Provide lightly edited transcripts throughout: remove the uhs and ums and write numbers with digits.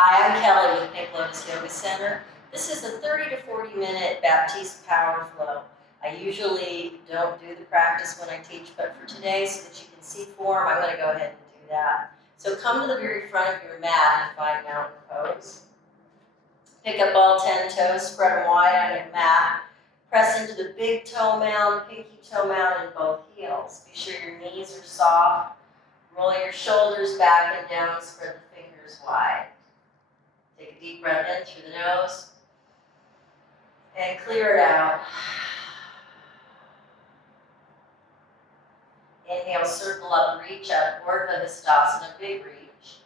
Hi, I'm Kelly with Pink Lotus Yoga Center. This is a 30 to 40 minute Baptiste power flow. I usually don't do the practice when I teach, but for today, so that you can see form, I'm going to go ahead and do that. So come to the very front of your mat and find mountain pose. Pick up all 10 toes, spread them wide on your mat. Press into the big toe mound, pinky toe mound, and both heels. Be sure your knees are soft. Roll your shoulders back and down, spread the fingers wide. Take a deep breath in through the nose and clear it out. Inhale, circle up, reach up, Urdhva Hastasana, big reach.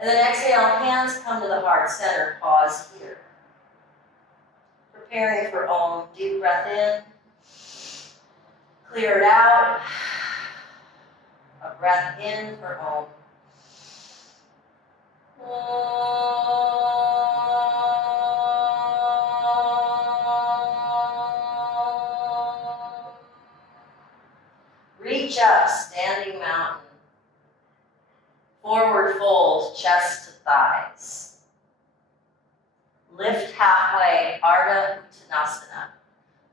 And then exhale, hands come to the heart center, pause here. Preparing for Om, deep breath in, clear it out. A breath in for Om. Reach up, standing mountain. Forward fold, chest to thighs. Lift halfway, Ardha Uttanasana.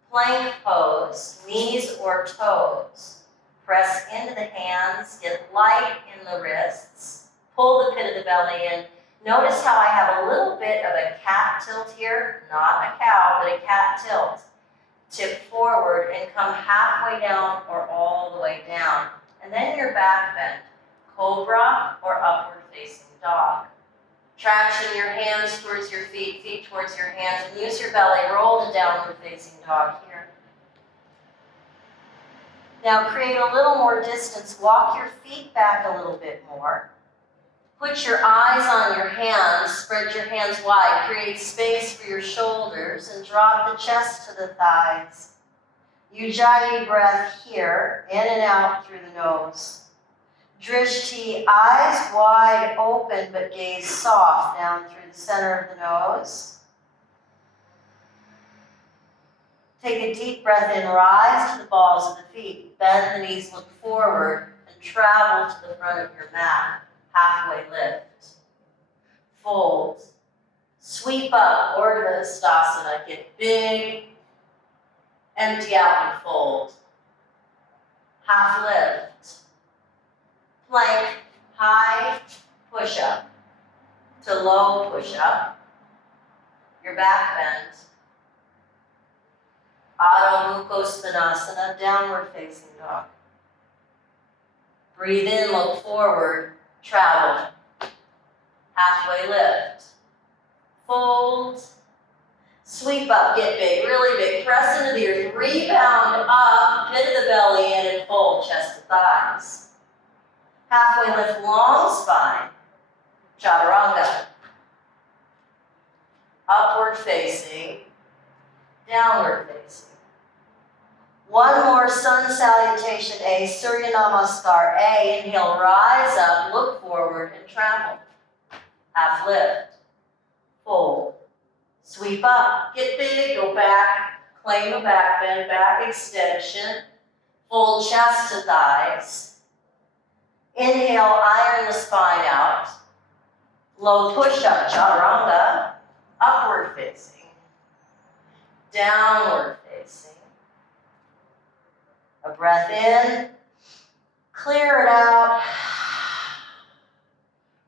Plank pose, knees or toes. Press into the hands, get light in the wrists. Pull the pit of the belly in. Notice how I have a little bit of a cat tilt here, not a cow, but a cat tilt. Tip forward and come halfway down or all the way down. And then your back bend, cobra or upward facing dog. Traction your hands towards your feet, feet towards your hands, and use your belly, roll to downward facing dog here. Now create a little more distance, walk your feet back a little bit more. Put your eyes on your hands, spread your hands wide, create space for your shoulders, and drop the chest to the thighs. Ujjayi breath here, in and out through the nose. Drishti, eyes wide open, but gaze soft down through the center of the nose. Take a deep breath in, rise to the balls of the feet, bend the knees, look forward, and travel to the front of your mat. Halfway lift, fold, sweep up, Urdhva Hastasana, get big, empty out and fold. Half lift, plank, high, push up, to low push up, your back bend. Adho Mukha Svanasana, downward facing dog. Breathe in, look forward. Travel, halfway lift, fold, sweep up, get big, really big, press into the earth, rebound up, pit of the belly in and fold, chest to thighs. Halfway lift, long spine, chaturanga. Upward facing, downward facing. One more sun salutation, A, Surya Namaskar, A, inhale, rise up, look forward, and travel. Half lift, fold, sweep up, get big, go back, claim a back bend, back extension, fold chest to thighs. Inhale, iron the spine out, low push-up, chaturanga, upward facing, downward facing. A breath in, clear it out,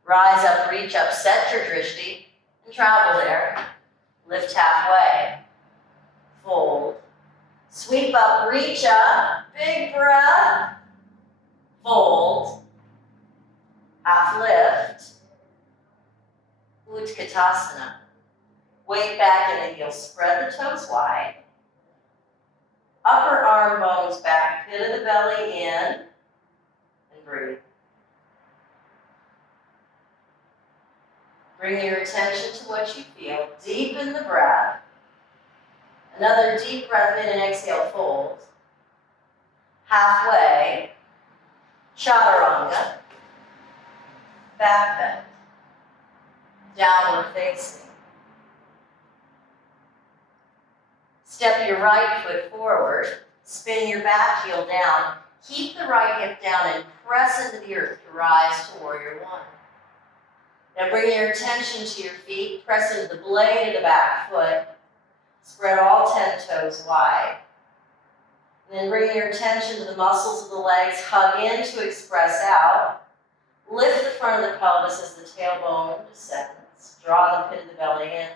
rise up, reach up, set your drishti, and travel there. Lift halfway, fold, sweep up, reach up, big breath, fold, half lift, Utkatasana. Weight back in the heels, spread the toes wide. Upper arm bones back, pit of the belly in, and breathe. Bring your attention to what you feel. Deepen the breath. Another deep breath in and exhale, fold. Halfway, chaturanga, back bend, downward facing. Step your right foot forward, spin your back heel down, keep the right hip down and press into the earth to rise to warrior one. Now bring your attention to your feet. Press into the blade of the back foot. Spread all 10 toes wide. And then bring your attention to the muscles of the legs. Hug in to express out. Lift the front of the pelvis as the tailbone descends. Draw the pit of the belly in.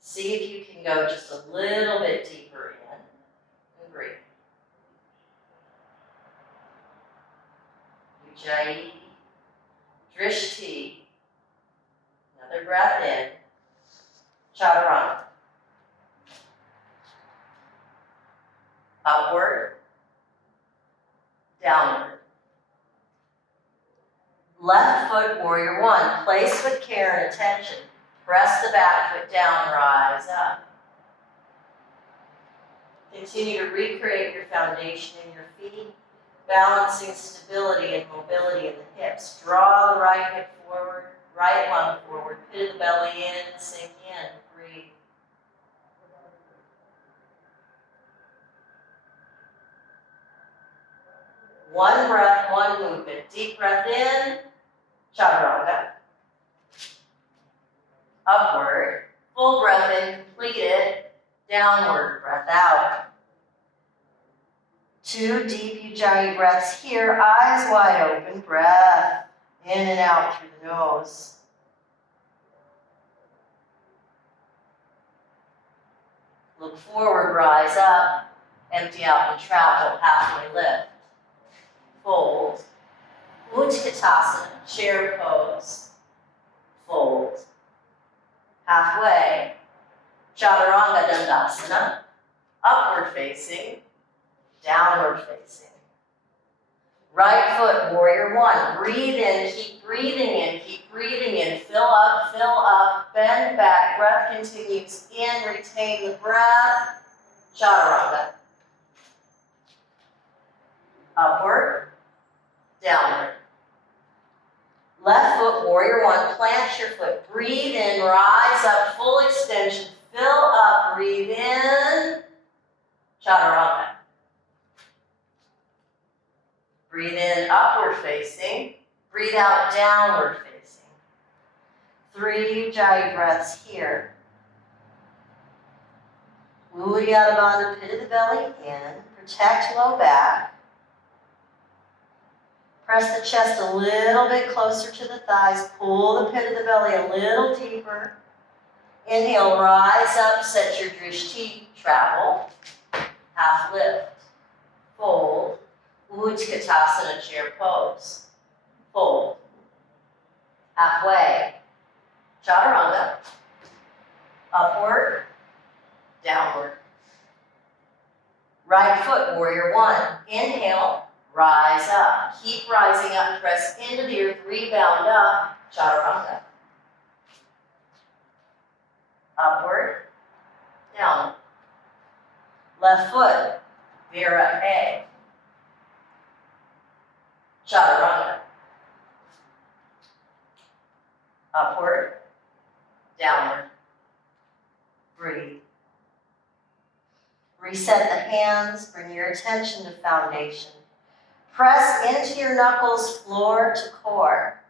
See if you can go just a little bit deeper in and breathe. Ujjayi, Drishti. Another breath in. Chaturanga. Upward. Downward. Left foot, warrior one. Place with care and attention. Press the back foot down, rise up. Continue to recreate your foundation in your feet, balancing stability and mobility in the hips. Draw the right hip forward, right lung forward, pit of the belly in, sink in, breathe. One breath, one movement. Deep breath in, chaturanga. Upward, full breath in, complete it. Downward, breath out. 2 deep Ujjayi breaths here, eyes wide open, breath in and out through the nose. Look forward, rise up, empty out and travel, halfway lift. Fold. Utkatasana, chair pose. Fold. Halfway. Chaturanga Dandasana, upward facing, downward facing. Right foot, warrior one. Breathe in, keep breathing in, keep breathing in. Fill up, bend back. Breath continues in, retain the breath. Chaturanga. Upward, downward. Left foot, warrior one. Plant your foot. Breathe in, rise up, full extension. Fill up, breathe in. Chaturanga. Breathe in, upward facing. Breathe out, downward facing. 3 Ujjayi breaths here. Uddiyana Bandha, pit of the belly in. Protect low back. Press the chest a little bit closer to the thighs. Pull the pit of the belly a little deeper. Inhale, rise up, set your drishti, travel. Half lift. Fold. Utkatasana, chair pose. Fold. Halfway. Chaturanga. Upward. Downward. Right foot, warrior one. Inhale. Rise up. Keep rising up. Press into the earth. Rebound up. Chaturanga. Upward. Down. Left foot. Vira A. Chaturanga. Upward. Downward. Breathe. Reset the hands. Bring your attention to foundation. Press into your knuckles, floor to core.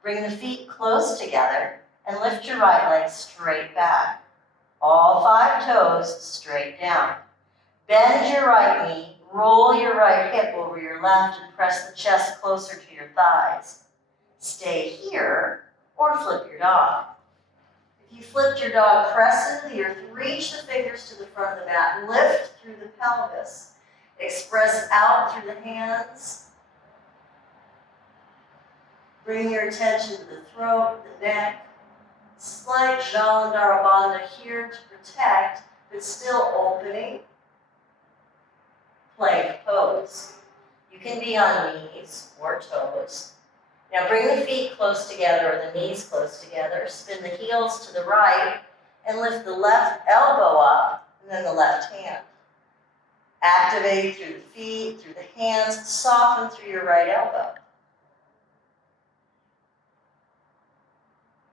Bring the feet close together and lift your right leg straight back. All 5 toes straight down. Bend your right knee, roll your right hip over your left and press the chest closer to your thighs. Stay here or flip your dog. If you flipped your dog, press into the earth, reach the fingers to the front of the mat, lift through the pelvis. Express out through the hands. Bring your attention to the throat, the neck. Slight Jalandhara Bandha here to protect, but still opening. Plank pose. You can be on knees or toes. Now bring the feet close together or the knees close together. Spin the heels to the right and lift the left elbow up and then the left hand. Activate through the feet, through the hands, soften through your right elbow.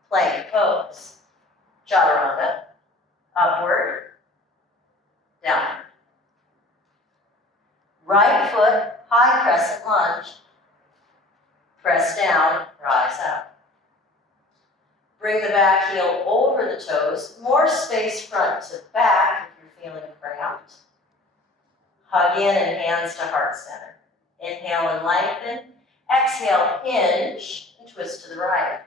Plank pose. Chaturanga. Upward. Downward. Right foot, high crescent lunge. Press down, rise up. Bring the back heel over the toes, more space front to back if you're feeling cramped. Hug in and hands to heart center. Inhale and lengthen. Exhale, hinge and twist to the right.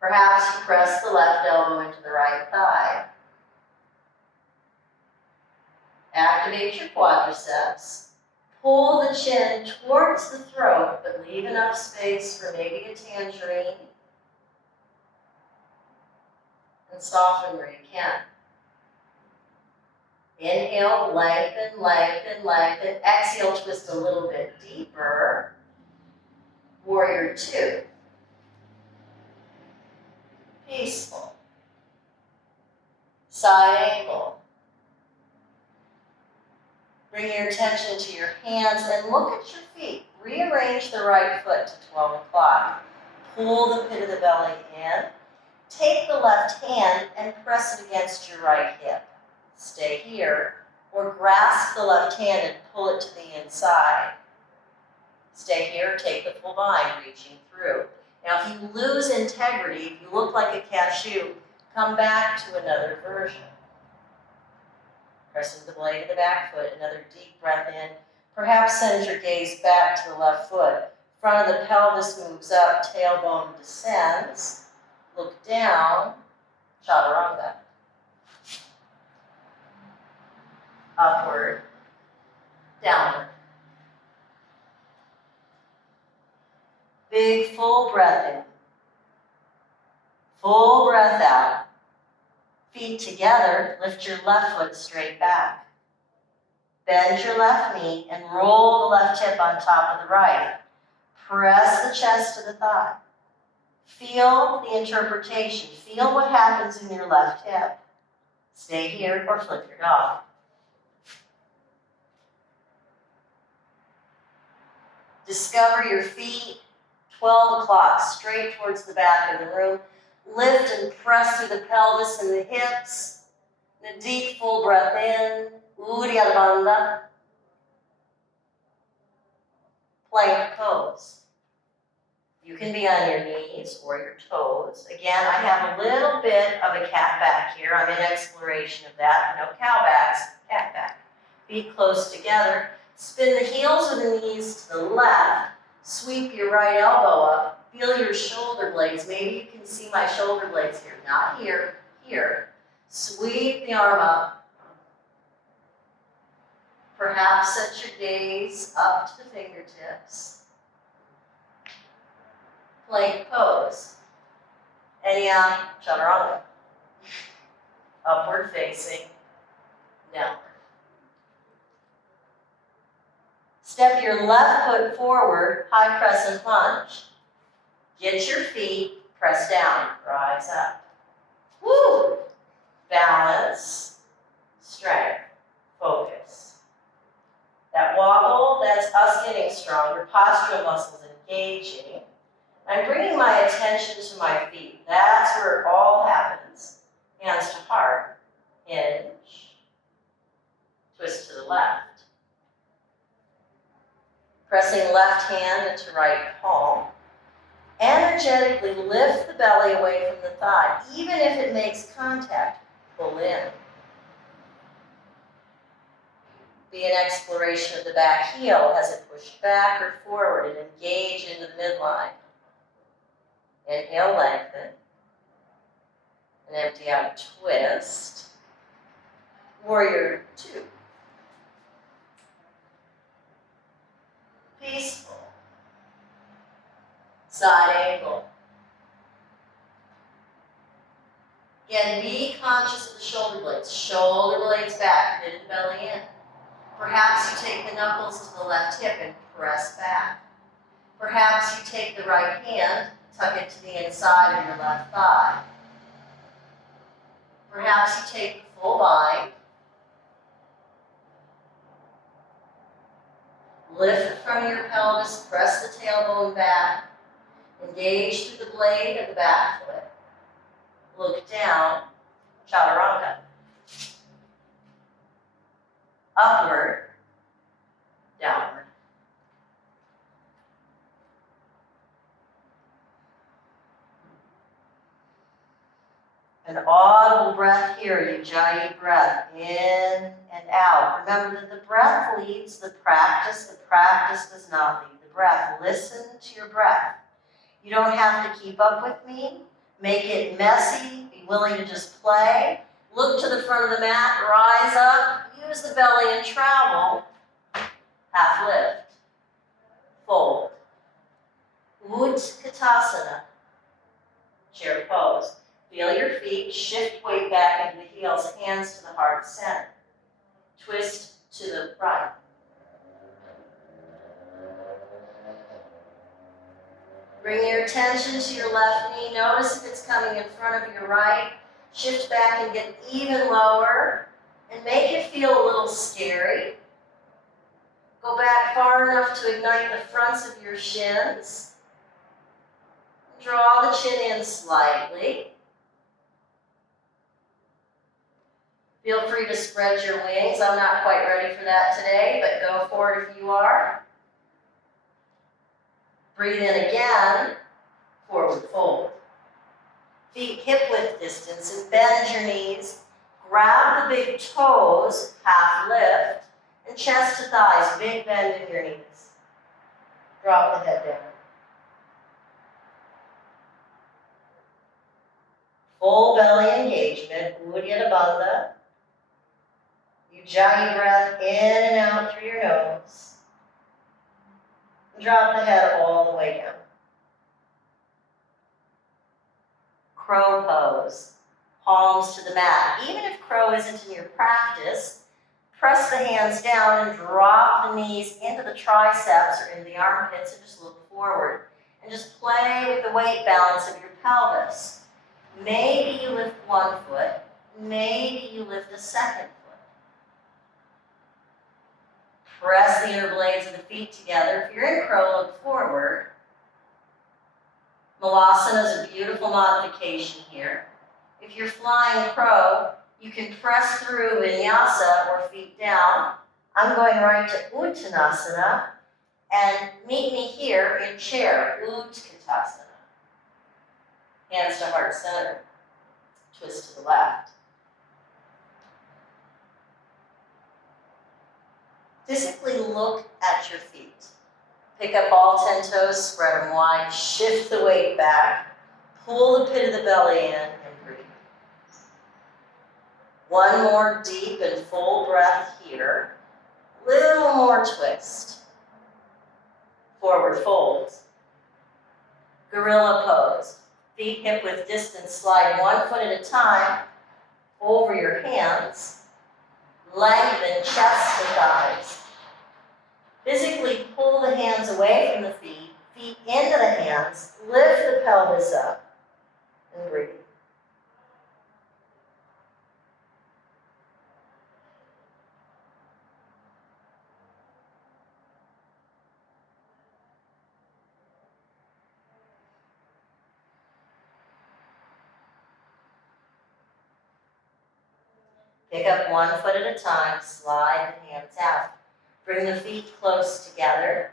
Perhaps you press the left elbow into the right thigh. Activate your quadriceps. Pull the chin towards the throat, but leave enough space for maybe a tangerine. And soften where you can. Inhale, lengthen, lengthen, lengthen. Exhale, twist a little bit deeper. Warrior two. Peaceful. Side angle. Bring your attention to your hands and look at your feet. Rearrange the right foot to 12 o'clock. Pull the pit of the belly in. Take the left hand and press it against your right hip. Stay here, or grasp the left hand and pull it to the inside. Stay here, take the full bind, reaching through. Now, if you lose integrity, if you look like a cashew, come back to another version. Pressing the blade of the back foot, another deep breath in. Perhaps send your gaze back to the left foot. Front of the pelvis moves up, tailbone descends. Look down, chaturanga. Upward, downward. Big full breath in. Full breath out. Feet together, lift your left foot straight back. Bend your left knee and roll the left hip on top of the right. Press the chest to the thigh. Feel the interpretation. Feel what happens in your left hip. Stay here or flip your dog. Discover your feet, 12 o'clock, straight towards the back of the room. Lift and press through the pelvis and the hips. And a deep, full breath in. Uddiyana Bandha. Plank pose. You can be on your knees or your toes. Again, I have a little bit of a cat back here. I'm in exploration of that. No cow backs, cat back. Feet close together. Spin the heels of the knees to the left. Sweep your right elbow up. Feel your shoulder blades. Maybe you can see my shoulder blades here. Not here, here. Sweep the arm up. Perhaps set your gaze up to the fingertips. Plank pose. Anyam chaturanga. Upward facing, downward. Step your left foot forward, high crescent lunge. Get your feet, press down, rise up. Woo! Balance, strength, focus. That wobble, that's us getting stronger, postural muscles engaging. I'm bringing my attention to my feet. That's where it all happens. Hands to heart, hinge, twist to the left. Pressing left hand into right palm. Energetically lift the belly away from the thigh. Even if it makes contact, pull in. Be an exploration of the back heel. Has it pushed back or forward and engage into the midline. Inhale, lengthen. And empty out, twist. Warrior two. Peaceful. Side angle. Again, be conscious of the shoulder blades. Shoulder blades back, pit of the belly in. Perhaps you take the knuckles to the left hip and press back. Perhaps you take the right hand, tuck it to the inside of your left thigh. Perhaps you take the full bind. Lift from your pelvis, press the tailbone back. Engage through the blade of the back foot. Look down, chaturanga. Upward, downward. An audible breath here, Ujjayi breath, in and out. Remember that the breath leads the practice does not lead the breath. Listen to your breath. You don't have to keep up with me. Make it messy. Be willing to just play. Look to the front of the mat, rise up, use the belly and travel. Half lift. Fold. Utkatasana. Chair pose. Feel your feet, shift weight back into the heels, hands to the heart center. Twist to the right. Bring your attention to your left knee. Notice if it's coming in front of your right. Shift back and get even lower. And make it feel a little scary. Go back far enough to ignite the fronts of your shins. Draw the chin in slightly. Feel free to spread your wings. I'm not quite ready for that today, but go for it if you are. Breathe in again, forward fold. Feet hip width distance and bend your knees. Grab the big toes, half lift, and chest to thighs, big bend in your knees. Drop the head down. Full belly engagement, Uddiyana Bandha. Ujjayi breath in and out through your nose. Drop the head all the way down. Crow pose. Palms to the mat. Even if crow isn't in your practice, press the hands down and drop the knees into the triceps or into the armpits and just look forward. And just play with the weight balance of your pelvis. Maybe you lift one foot, maybe you lift a second foot. Press the inner blades of the feet together. If you're in crow, look forward. Malasana is a beautiful modification here. If you're flying crow, you can press through vinyasa or feet down. I'm going right to Uttanasana, and meet me here in chair, Utkatasana. Hands to heart center. Twist to the left. Physically look at your feet. Pick up all 10 toes, spread them wide, shift the weight back, pull the pit of the belly in, and breathe. One more deep and full breath here. Little more twist. Forward folds. Gorilla pose. Feet hip width distance, slide 1 foot at a time over your hands. Lengthen chest to thighs. Physically pull the hands away from the feet, feet into the hands, lift the pelvis up, and breathe. Pick up 1 foot at a time, slide the hands out. Bring the feet close together.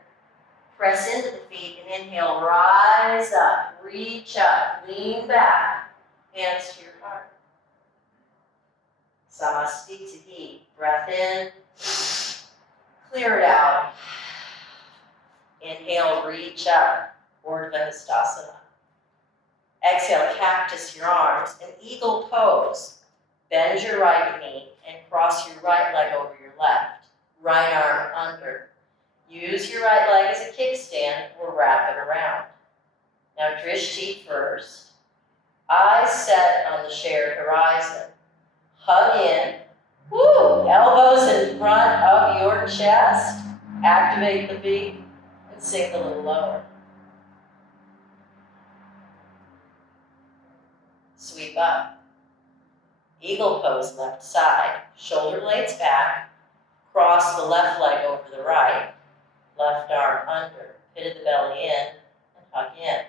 Press into the feet and inhale, rise up, reach up, lean back, hands to your heart. Samastitihi, breath in, clear it out. Inhale, reach up, Urdhva Hastasana. Exhale, cactus your arms, and eagle pose. Bend your right knee and cross your right leg over your left. Right arm under. Use your right leg as a kickstand or wrap it around. Now drishti first. Eyes set on the shared horizon. Hug in. Woo! Elbows in front of your chest. Activate the feet and sink a little lower. Sweep up. Eagle pose left side. Shoulder blades back. Cross the left leg over the right. Left arm under. Pit of the belly in and hug in.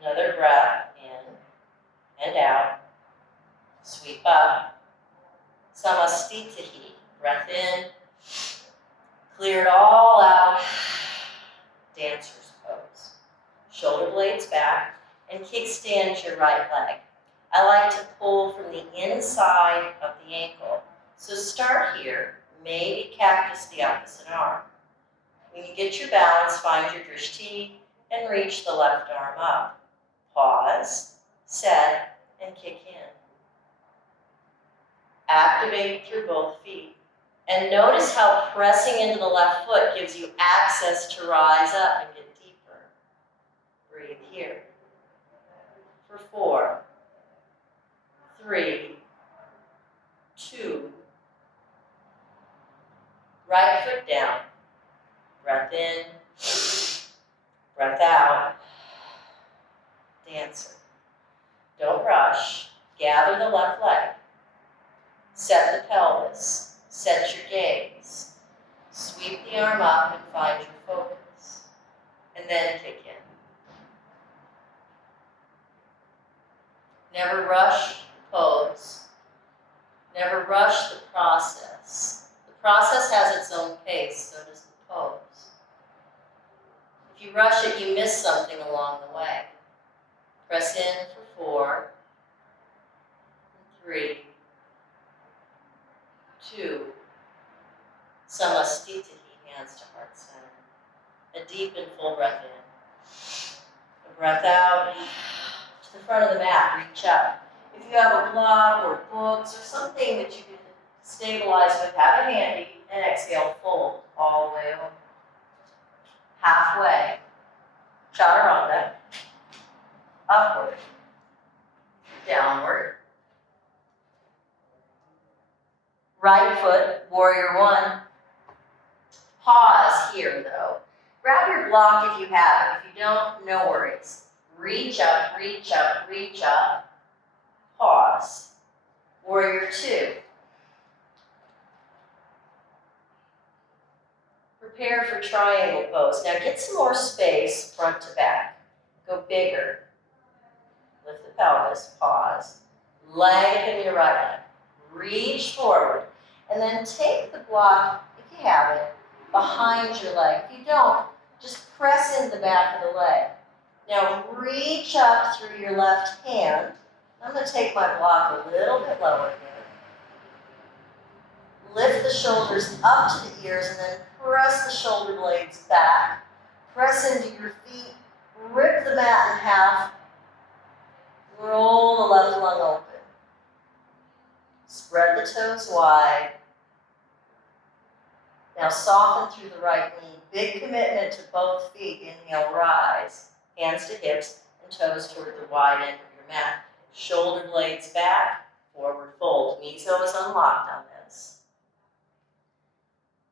Another breath in and out. Sweep up. Samastitihi. Breath in. Clear it all out. dancer's pose. Shoulder blades back, and kickstand your right leg. I like to pull from the inside of the ankle. So start here, maybe cactus the opposite arm. When you get your balance, find your drishti and reach the left arm up. Pause, set, and kick in. Activate through both feet. And notice how pressing into the left foot gives you access to rise up and get deeper. Breathe here. For 4, 3, 2. Right foot down. Breath in, breath out. Dancer. Don't rush. Gather the left leg. Set the pelvis. Set your gaze. Sweep the arm up and find your focus. And then kick in. Never rush the pose. Never rush the process. The process has its own pace, so does the pose. If you rush it, you miss something along the way. Press in for 4, 3, 2. Samastitihi, hands to heart center. A deep and full breath in. A breath out. To the front of the mat, reach up. If you have a block or books or something that you can stabilize with, have it handy, and exhale, fold all the way over. Halfway. Chaturanga. Upward. Downward. Right foot, warrior 1. Pause here though. Grab your block if you have it. If you don't, no worries. Reach up, reach up, reach up. Pause. Warrior 2. Prepare for triangle pose. Now get some more space front to back. Go bigger. Lift the pelvis, pause. Lengthen your right leg. Reach forward. And then take the block, if you have it, behind your leg. If you don't, just press into the back of the leg. Now reach up through your left hand. I'm going to take my block a little bit lower here. Lift the shoulders up to the ears and then press the shoulder blades back. Press into your feet. Rip the mat in half. Roll the left lung open. Spread the toes wide. Now soften through the right knee. Big commitment to both feet. Inhale, rise. Hands to hips and toes toward the wide end of your mat. Shoulder blades back, forward fold. Mizo is unlocked on this.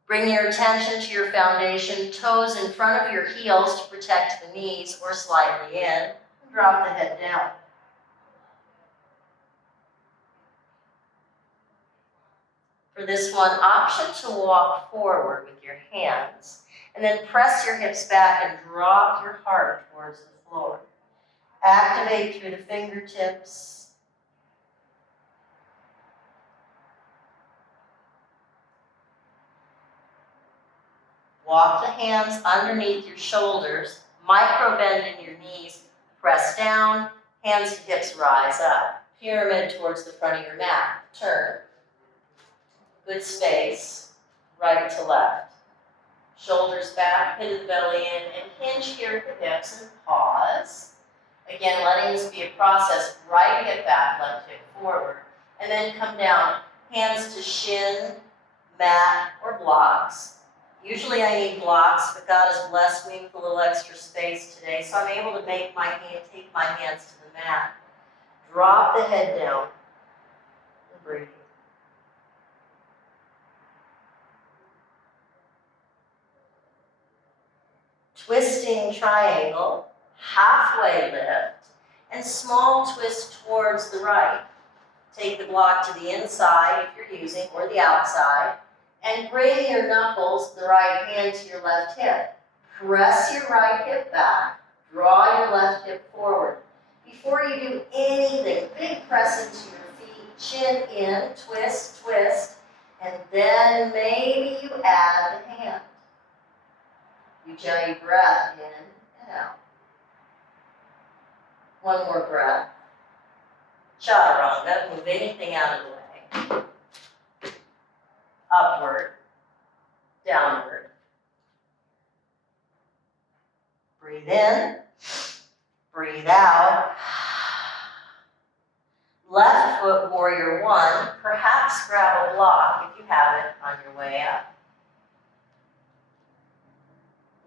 Bring your attention to your foundation, toes in front of your heels to protect the knees or slightly in. And drop the head down. For this one, option to walk forward with your hands and then press your hips back and drop your heart towards the floor. Activate through the fingertips. Walk the hands underneath your shoulders, micro bend in your knees, press down, hands to hips rise up. Pyramid towards the front of your mat. Turn. Good space, right to left. Shoulders back, pit of the belly in, and hinge here at the hips and pause. Again, letting this be a process, right hip back, left hip forward. And then come down, hands to shin, mat, or blocks. Usually I need blocks, but God has blessed me with a little extra space today, so I'm able to take my hands to the mat. Drop the head down and breathe. Twisting triangle, halfway lift, and small twist towards the right. Take the block to the inside if you're using, or the outside, and bring your knuckles, the right hand to your left hip. Press your right hip back, draw your left hip forward. Before you do anything, big press into your feet, chin in, twist, twist, and then maybe you add the hand. Ujjayi breath in and out. One more breath. Chaturanga, move anything out of the way. Upward, downward. Breathe in, breathe out. Left foot, warrior one. Perhaps grab a block if you have it on your way up.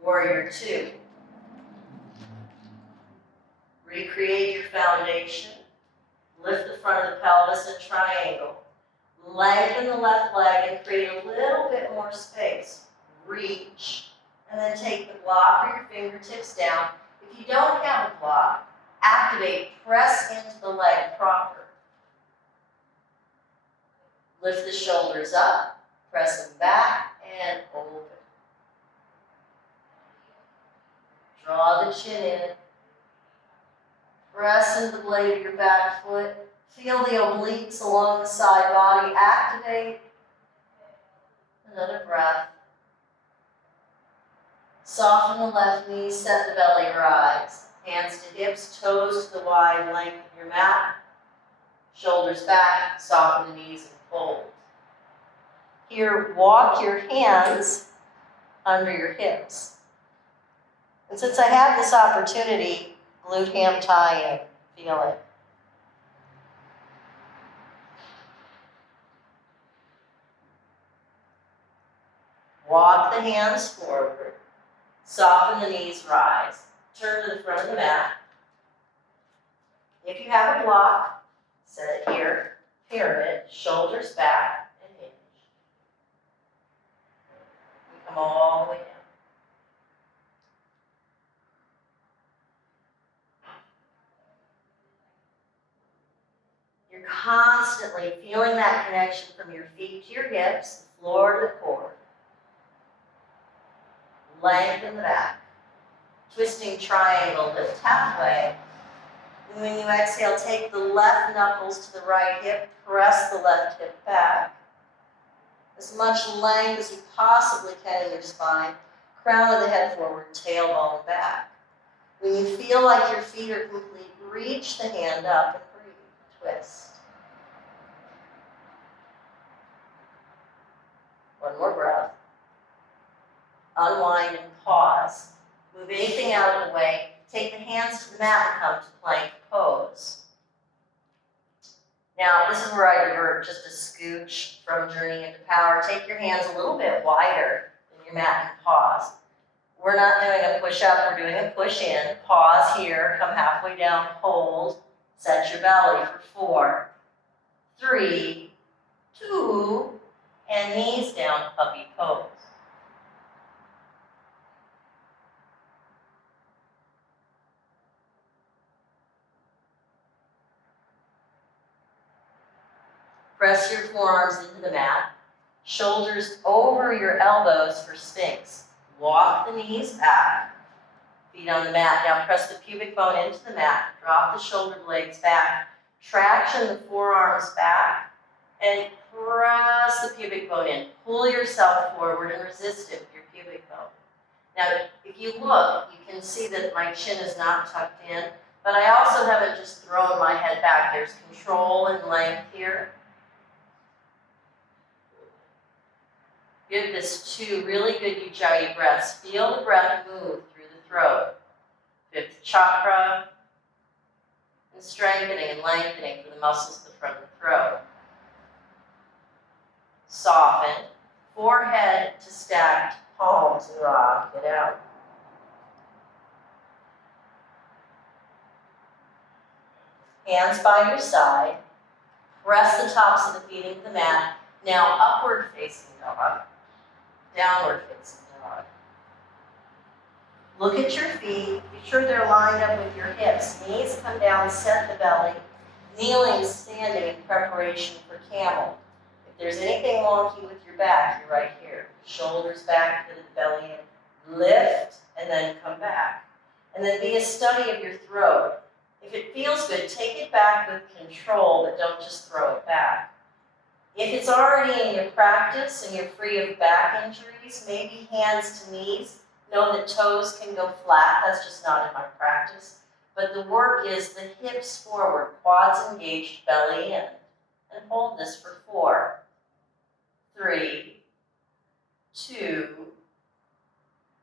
Warrior two. Recreate your foundation. Lift the front of the pelvis in triangle. Lengthen the left leg and create a little bit more space. Reach. And then take the block or your fingertips down. If you don't have a block, activate, press into the leg proper. Lift the shoulders up, press them back, and open. Draw the chin in. Press into the blade of your back foot. Feel the obliques along the side body. Activate. Another breath. Soften the left knee, set the belly rise. Hands to hips, toes to the wide length of your mat. Shoulders back, soften the knees and fold. Here, walk your hands under your hips. And since I have this opportunity, glute ham tie in, feel it. Walk the hands forward. Soften the knees, rise. Turn to the front of the mat. If you have a block, set it here. Pyramid, shoulders back, and hinge. We come all the way down. You're constantly feeling that connection from your feet to your hips, the floor to the core. Lengthen the back. Twisting triangle, lift halfway. And when you exhale, take the left knuckles to the right hip, press the left hip back. As much length as you possibly can in your spine. Crown of the head forward, tailbone back. When you feel like your feet are complete, reach the hand up and breathe. Twist. One more breath. Unwind and pause. Move anything out of the way. Take the hands to the mat and come to plank pose. Now, this is where I divert just a scooch from Journey into Power. Take your hands a little bit wider than your mat and pause. We're not doing a push-up, we're doing a push-in. Pause here, come halfway down, hold. Set your belly for 4, 3, 2, and knees down, puppy pose. Press your forearms into the mat. Shoulders over your elbows for Sphinx. Walk the knees back. Feet on the mat. Now press the pubic bone into the mat. Drop the shoulder blades back. Traction the forearms back. And press the pubic bone in. Pull yourself forward and resist it with your pubic bone. Now, if you look, you can see that my chin is not tucked in, but I also haven't just thrown my head back. There's control and length here. Give this 2 really good Ujjayi breaths. Feel the breath move through the throat. 5th chakra. And strengthening and lengthening for the muscles at the front of the throat. Soften. Forehead to stacked palms and rock it out. Hands by your side. Press the tops of the feet into the mat. Now upward facing dog. Downward facing dog. Look at your feet. Be sure they're lined up with your hips. Knees come down, set the belly. Kneeling, standing in preparation for camel. If there's anything wonky with your back, you're right here. Shoulders back, put the belly in. Lift, and then come back. And then be a study of your throat. If it feels good, take it back with control, but don't just throw it back. If it's already in your practice and you're free of back injuries, maybe hands to knees, Know that toes can go flat. That's just not in my practice. But the work is the hips forward, quads engaged, belly in. And hold this for 4, 3, 2,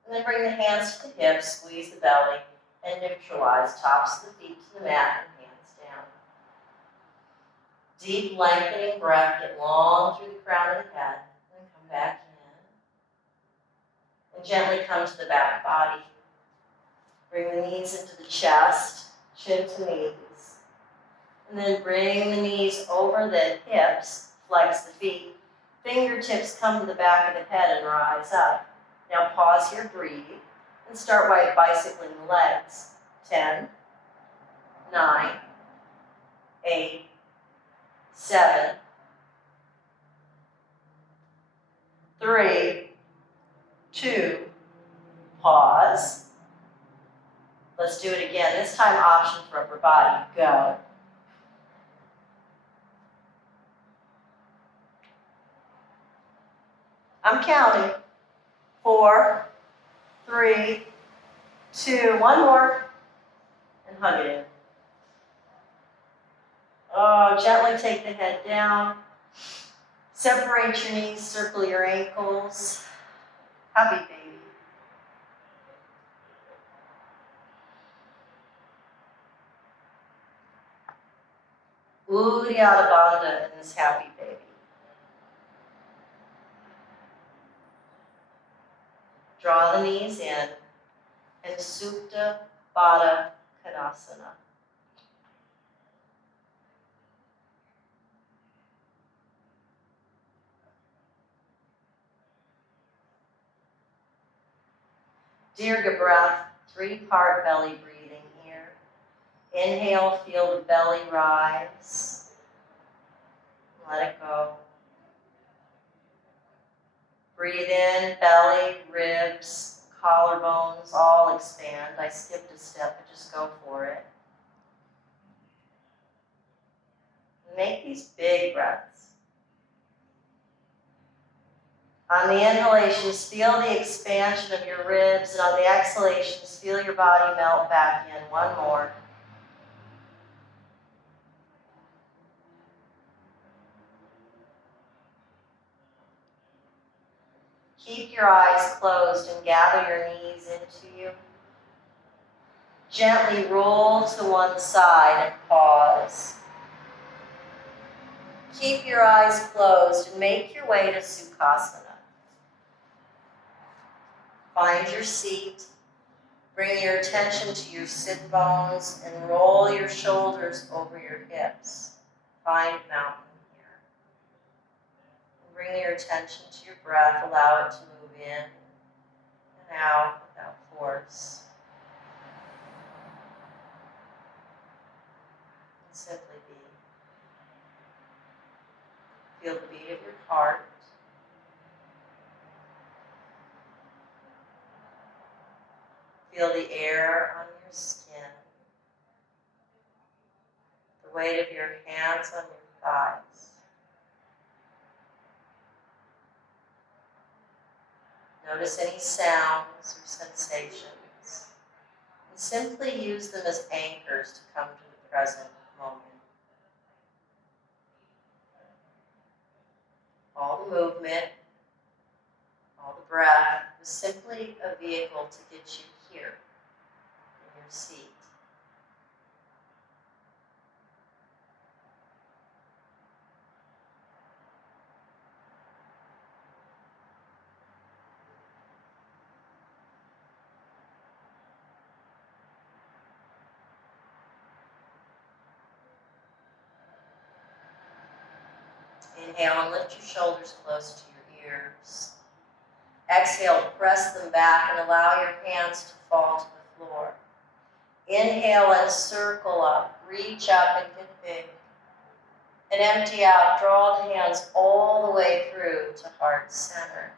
and then bring the hands to the hips, squeeze the belly, and neutralize tops of the feet to the mat and hands down. Deep lengthening breath, get long through the crown of the head, and come back in. And gently come to the back body. Bring the knees into the chest, chin to knees. And then bring the knees over the hips, flex the feet. Fingertips come to the back of the head and rise up. Now pause here, breathe, and start by bicycling the legs. 10, 9, 8, 7, 3, 2, pause. Let's do it again. This time option for upper body. Go. I'm counting. 4, 3, 2, one more, and hug it in. Oh, gently take the head down. Separate your knees, circle your ankles. Happy baby. Uddiyana Bandha in this happy baby. Draw the knees in, and Supta Baddha Konasana. Dirga breath, 3-part belly breathing here. Inhale, feel the belly rise. Let it go. Breathe in, belly, ribs, collarbones, all expand. I skipped a step, but just go for it. Make these big breaths. On the inhalations, feel the expansion of your ribs, and on the exhalations, feel your body melt back in. One more. Keep your eyes closed and gather your knees into you. Gently roll to one side and pause. Keep your eyes closed and make your way to Sukhasana. Find your seat. Bring your attention to your sit bones and roll your shoulders over your hips. Find mountain here. Bring your attention to your breath. Allow it to move in and out without force. And simply be. Feel the beat of your heart. Feel the air on your skin. The weight of your hands on your thighs. Notice any sounds or sensations. And simply use them as anchors to come to the present moment. All the movement, all the breath is simply a vehicle to get you here in your seat. Inhale and lift your shoulders close to your ears. Exhale, press them back and allow your hands to fall to the floor. Inhale and circle up. Reach up and get big. And empty out. Draw the hands all the way through to heart center.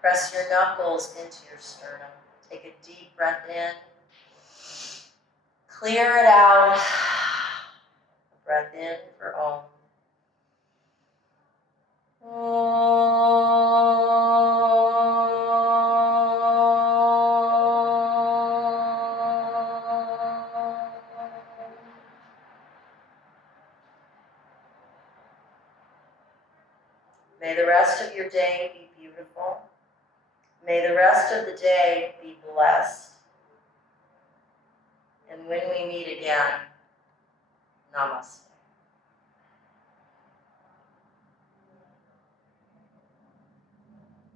Press your knuckles into your sternum. Take a deep breath in. Clear it out. Breath in for Om. Om. May the rest of your day be beautiful. May the rest of the day be blessed. And when we meet again, namaste.